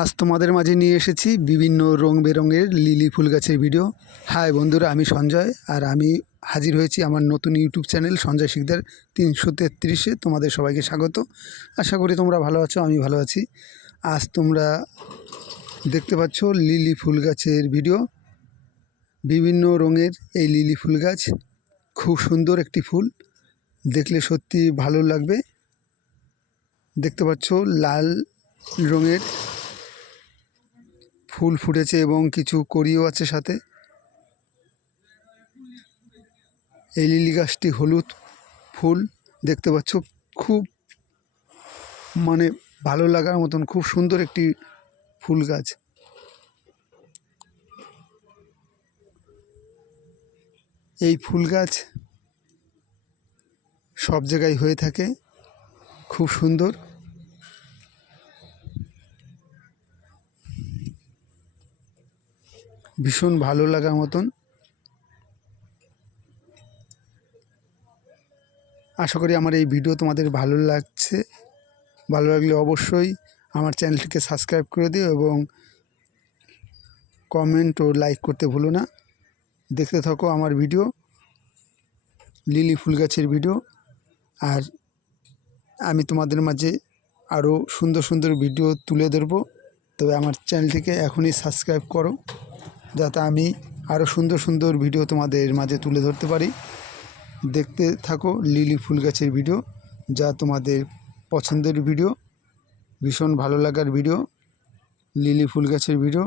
আজ তোমাদের মাঝে নিয়ে এসেছি বিভিন্ন রং বেরঙের লিলি ফুল গাছের ভিডিও। হাই বন্ধুরা, আমি সঞ্জয় আর আমি হাজির হয়েছি আমার নতুন ইউটিউব চ্যানেল সঞ্জয় শিকদার 333-এ। তোমাদের সবাইকে স্বাগত। আশা করি তোমরা ভালো আছো, আমি ভালো আছি। আজ তোমরা দেখতে পাচ্ছ লিলি ফুল গাছের ভিডিও। বিভিন্ন রঙের এই লিলি ফুল গাছ, খুব সুন্দর একটি ফুল, দেখলে সত্যি ভালো লাগবে। দেখতে পাচ্ছ লাল রঙের ফুল ফুটেছে এবং কিছু কড়িও আছে সাথে। এই লিলি গাছটি হলুদ ফুল, দেখতে পাচ্ছ, খুব ভালো লাগার মতন খুব সুন্দর একটি ফুল গাছ। এই ফুল গাছ সব জায়গায় হয়ে থাকে, খুব সুন্দর। ভীষণ ভালো লাগার মতন। আশা করি আমার এই ভিডিও তোমাদের ভালো লাগছে। ভালো লাগলে অবশ্যই আমার চ্যানেলটিকে সাবস্ক্রাইব করে দিও এবং কমেন্ট ও লাইক করতে ভুলো না। দেখতে থাকো আমার ভিডিও, লিলি ফুল গাছের ভিডিও। আর আমি তোমাদের মাঝে আরও সুন্দর সুন্দর ভিডিও তুলে ধরবো। তবে আমার চ্যানেলটিকে এখনই সাবস্ক্রাইব করো, যাতে আমি আরও সুন্দর সুন্দর ভিডিও তোমাদের মাঝে তুলে ধরতে পারি। দেখতে থাকো লিলি ফুল গাছের ভিডিও, যা তোমাদের পছন্দের ভিডিও, ভীষণ ভালো লাগার ভিডিও, লিলি ফুল গাছের ভিডিও।